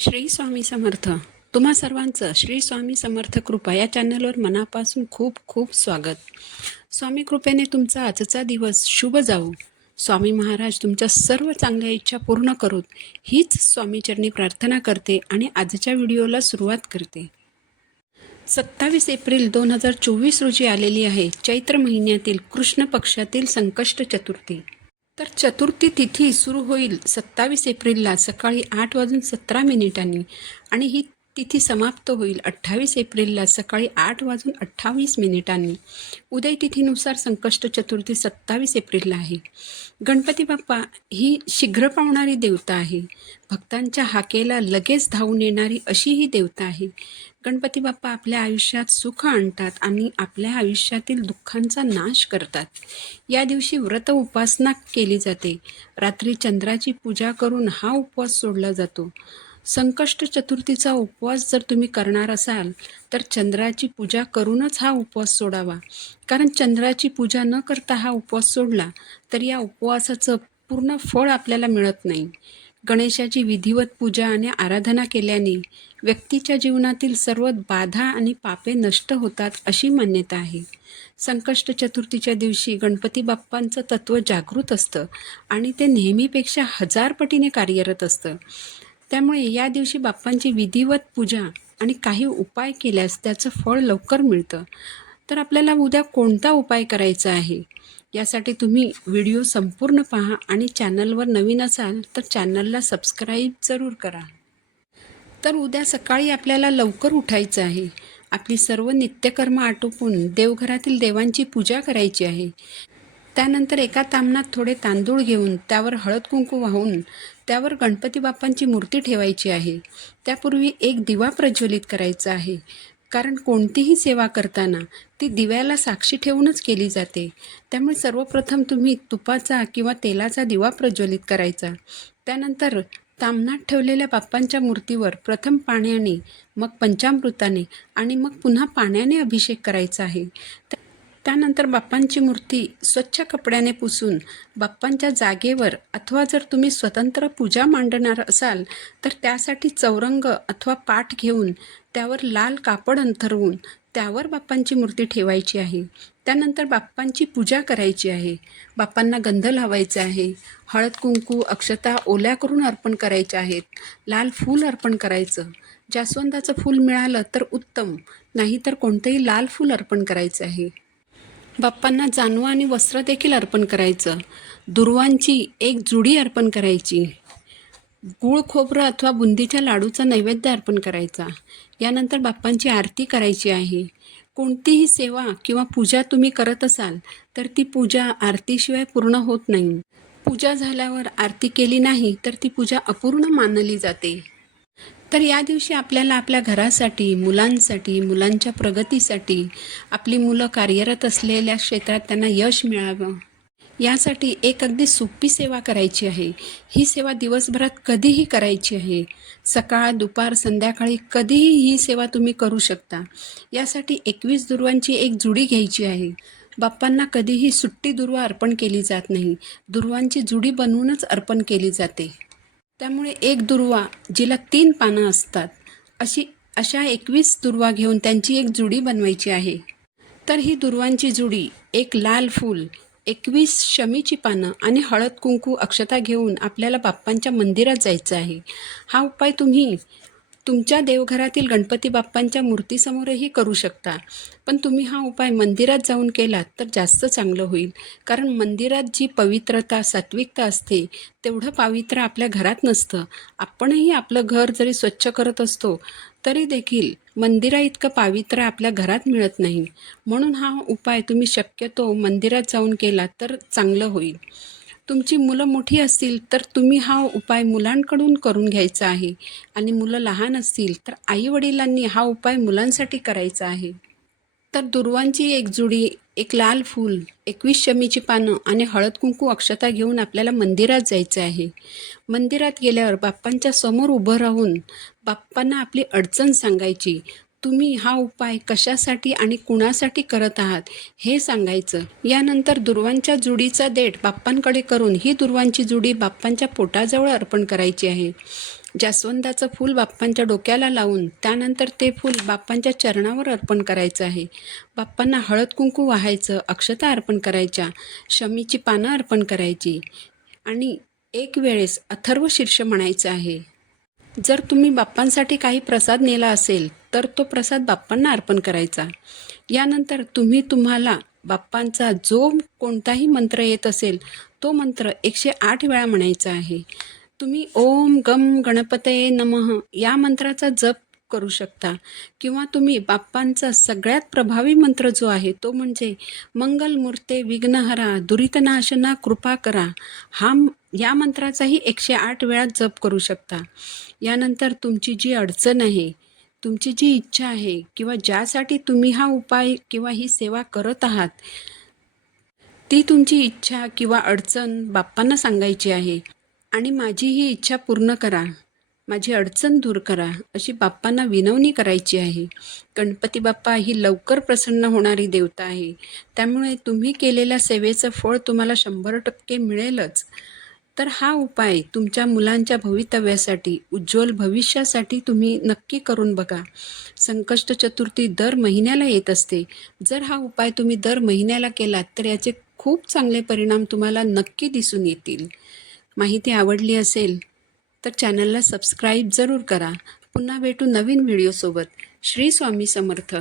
श्री स्वामी समर्थ. तुम्हा सर्वांचं श्री स्वामी समर्थ कृपा या चॅनलवर मनापासून खूप खूप स्वागत. स्वामी कृपेने तुमचा आजचा दिवस शुभ जाऊ. स्वामी महाराज तुमच्या सर्व चांगल्या इच्छा पूर्ण करूत हीच स्वामीचरणी प्रार्थना करते आणि आजच्या व्हिडिओला सुरुवात करते. 27 एप्रिल 2024 रोजी आलेली आहे चैत्र महिन्यातील कृष्ण पक्षातील संकष्ट चतुर्थी. तर चतुर्थी तिथी सुरू होईल 27 एप्रिलला सकाळी 8:17 आणि ही तिथी समाप्त होईल 28 एप्रिलला सकाळी 8:28. उदय तिथीनुसार संकष्ट चतुर्थी 27 एप्रिलला आहे. गणपती बाप्पा ही शीघ्र पावणारी देवता आहे. भक्तांच्या हाकेला लगेच धावून येणारी अशी ही देवता आहे. गणपती बाप्पा आपल्या आयुष्यात सुख आणतात आणि आपल्या आयुष्यातील दुःखांचा नाश करतात. या दिवशी व्रत उपासना केली जाते. रात्री चंद्राची पूजा करून हा उपवास सोडला जातो. संकष्ट चतुर्थीचा उपवास जर तुम्ही करणार असाल तर चंद्राची पूजा करूनच हा उपवास सोडावा. कारण चंद्राची पूजा न करता हा उपवास सोडला तर या उपवासाचं पूर्ण फळ आपल्याला मिळत नाही. गणेशाची विधिवत पूजा आणि आराधना केल्याने व्यक्तीच्या जीवनातील सर्व बाधा आणि पापे नष्ट होतात अशी मान्यता आहे. संकष्ट चतुर्थीच्या दिवशी गणपती बाप्पांचं तत्त्व जागृत असतं आणि ते नेहमीपेक्षा 1000 पटीने कार्यरत असतं. त्यामुळे या दिवशी बाप्पांची विधिवत पूजा आणि काही उपाय केल्यास त्याचं फळ लवकर मिळतं. तर आपल्याला उद्या कोणता उपाय करायचा आहे यासाठी तुम्ही व्हिडिओ संपूर्ण पहा आणि चॅनलवर नवीन असाल तर चॅनलला सबस्क्राईब जरूर करा. तर उद्या सकाळी आपल्याला लवकर उठायचं आहे. आपली सर्व नित्यकर्म आटोपून देवघरातील देवांची पूजा करायची आहे. त्यानंतर एका तामणात थोडे तांदूळ घेऊन त्यावर हळद कुंकू वाहून त्यावर गणपती बाप्पांची मूर्ती ठेवायची आहे. त्यापूर्वी एक दिवा प्रज्वलित करायचा आहे. कारण कोणतीही सेवा करताना ती दिव्याला साक्षी ठेवूनच केली जाते. त्यामुळे सर्वप्रथम तुम्ही तुपाचा किंवा तेलाचा दिवा प्रज्वलित करायचा. त्यानंतर तामणात ठेवलेल्या बाप्पांच्या मूर्तीवर प्रथम पाण्याने, मग पंचामृताने आणि मग पुन्हा पाण्याने अभिषेक करायचा आहे. त्यानंतर बाप्पांची मूर्ती स्वच्छ कपड्याने पुसून बाप्पांच्या जागेवर अथवा जर तुम्ही स्वतंत्र पूजा मांडणार असाल तर त्यासाठी चौरंग अथवा पाट घेऊन त्यावर लाल कापड अंथरवून त्यावर बाप्पांची मूर्ती ठेवायची आहे. त्यानंतर बाप्पांची पूजा करायची आहे. बाप्पांना गंध लावायचा आहे. हळद कुंकू अक्षता ओल्या करून अर्पण करायच्या आहेत. लाल फूल अर्पण करायचं. जास्वंदाचं फूल मिळालं तर उत्तम, नाहीतर कोणतंही लाल फूल अर्पण करायचं आहे. बाप्पांना जानवं आणि वस्त्र देखील अर्पण करायचं. दुर्वांची एक जुडी अर्पण करायची. गूळ खोबरं अथवा बुंदीच्या लाडूचा नैवेद्य अर्पण करायचा. यानंतर बाप्पांची आरती करायची आहे. कोणतीही सेवा किंवा पूजा तुम्ही करत असाल तर ती पूजा आरतीशिवाय पूर्ण होत नाही. पूजा झाल्यावर आरती केली नाही तर ती पूजा अपूर्ण मानली जाते. तर या दिवशी आपल्याला आपल्या घरासाठी, मुलांसाठी, मुलांच्या प्रगतीसाठी, आपली मुलं कार्यरत असलेल्या क्षेत्रात त्यांना यश मिळावं यासाठी एक अगदी सोपी सेवा करायची आहे. ही सेवा दिवसभरात कधीही करायची आहे. सकाळ, दुपार, संध्याकाळी कधीही ही सेवा तुम्ही करू शकता. यासाठी 21 दुर्वांची एक जुडी घ्यायची आहे. बाप्पांना कधीही सुट्टी दुर्वा अर्पण केली जात नाही. दुर्वांची जुडी बनवूनच अर्पण केली जाते. त्यामुळे एक दुर्वा जिला 3 पानं असतात अशा 21 दुर्वा घेऊन त्यांची एक जुडी बनवायची आहे. तर ही दुर्वांची जुडी, एक लाल फूल, 21 शमीची पानं आणि हळद कुंकू अक्षता घेऊन आपल्याला बाप्पांच्या मंदिरात जायचं आहे. हा उपाय तुम्ही तुमच्या देवघरातील गणपती बाप्पांच्या मूर्तीसमोरही करू शकता. पण तुम्ही हा उपाय मंदिरात जाऊन केलात तर जास्त चांगलं होईल. कारण मंदिरात जी पवित्रता, सात्विकता असते तेवढं पावित्र्य आपल्या घरात नसतं. आपणही आपलं घर जरी स्वच्छ करत असतो तरी देखील मंदिराइतकं पावित्र्य आपल्या घरात मिळत नाही. म्हणून हा उपाय तुम्ही शक्यतो मंदिरात जाऊन केलात तर चांगलं होईल. तुमची मुलं मोठी असतील तर तुम्ही हा उपाय मुलांकडून करून घ्यायचा आहे आणि मुलं लहान असतील तर आईवडिलांनी हा उपाय मुलांसाठी करायचा आहे. तर दुर्वांची एक जुडी, एक लाल फूल, 21 शमीची पानं आणि हळद कुंकू अक्षता घेऊन आपल्याला मंदिरात जायचं आहे. मंदिरात गेल्यावर बाप्पांच्या समोर उभं राहून बाप्पांना आपली अडचण सांगायची. तुम्ही हा उपाय कशासाठी आणि कुणासाठी करत आहात हे सांगायचं. यानंतर दुर्वांच्या जुडीचा देठ बाप्पांकडे करून ही दुर्वांची जुडी बाप्पांच्या पोटाजवळ अर्पण करायची आहे. जास्वंदाचं फूल बाप्पांच्या डोक्याला लावून त्यानंतर ते फूल बाप्पांच्या चरणावर अर्पण करायचं आहे. बाप्पांना हळद कुंकू वाहायचं, अक्षता अर्पण करायच्या, शमीची पानं अर्पण करायची आणि एक वेळेस अथर्व शीर्ष म्हणायचं आहे. जर तुम्ही बाप्पांसाठी काही प्रसाद नेला असेल तर तो प्रसाद बाप्पांना अर्पण करायचा. यानंतर तुम्हाला बाप्पांचा जो कोणताही मंत्र येत असेल तो मंत्र 108 वेळा म्हणायचा आहे. तुम्ही ओम गम गणपतये नमः या मंत्राचा जप करू शकता किंवा तुम्ही बाप्पांचा सगळ्यात प्रभावी मंत्र जो आहे तो म्हणजे मंगलमूर्ते विघ्नहरा दुरितनाशना कृपा करा या मंत्राचाही 108 वेळा जप करू शकता. यानंतर तुमची जी अडचण आहे, तुमची जी इच्छा आहे किंवा ज्यासाठी तुम्ही हा उपाय किंवा ही सेवा करत आहात, ती तुमची इच्छा किंवा अडचण बाप्पांना सांगायची आहे आणि माझी ही इच्छा पूर्ण करा, माझी अडचण दूर करा अशी बाप्पांना विनवणी करायची आहे. गणपती बाप्पा ही लवकर प्रसन्न होणारी देवता आहे. त्यामुळे तुम्ही केलेल्या सेवेचं फळ तुम्हाला 100% मिळेलच. तर हा उपाय तुमच्या मुलांच्या भवितव्यासाठी, उज्ज्वल भविष्यासाठी तुम्ही नक्की करून बघा. संकष्ट चतुर्थी दर महिन्याला येत असते. जर हा उपाय तुम्ही दर महिन्याला केलात तर याचे खूप चांगले परिणाम तुम्हाला नक्की दिसून येतील. माहिती आवडली असेल तर चॅनलला सबस्क्राईब जरूर करा. पुन्हा भेटू नवीन व्हिडिओसोबत. श्री स्वामी समर्थ.